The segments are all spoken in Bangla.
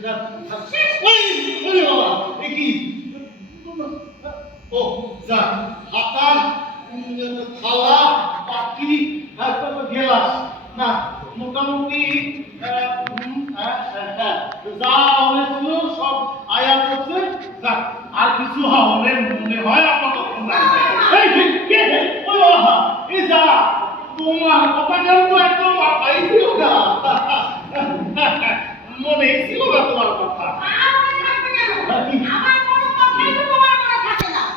ওই ওরে বাবা এ কি ও যা আপনার থালা পাখি আর গেলাস না মোটামুটি যা হয়েছিল সব আয়া করছে যা আর কিছু হবে মনে হয় আপাতত এই যা তোমার কথা কিন্তু একদম মাথায় ছিল না মনে ছিল না তোমার কথা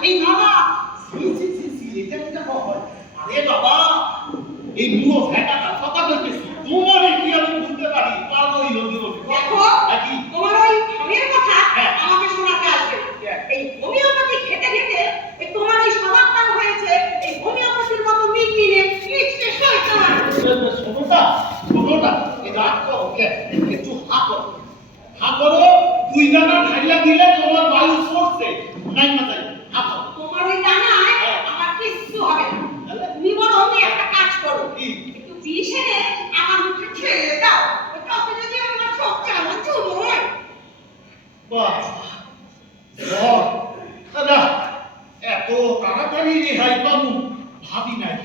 এই বাবা এটা কি হয় আরে বাবা এই বুড়ো ভেটাটা কথা বলতেছি তোমার কি আমি বুঝতে পারি পারবোই যদি দেখো তোমার ওই খামের কথা আমাকে শোনাতে আসবে এই হোমিওপ্যাথি খেতে খেতে এই তোমার এই স্বভাবটা হয়েছে এই হোমিওপ্যাথির মতো মিটমিটে মিটকে শয়তান ছোটটা এই রাত তো ওকে একটু হা করো তুই না খাইলা দিলে তোমার বায়ু সরছে নাই না যাই তোমার ওই দানায় আমার কিচ্ছু হবে না তুমি বরং একটা কাজ করো একটু বিষ এনে আমার মুখে ছেড়ে দাও তাতে যদি আমার সব চালা চুলো হয় বাহ দাদা এত তাড়াতাড়ি রেহাই পাবো ভাবি নাই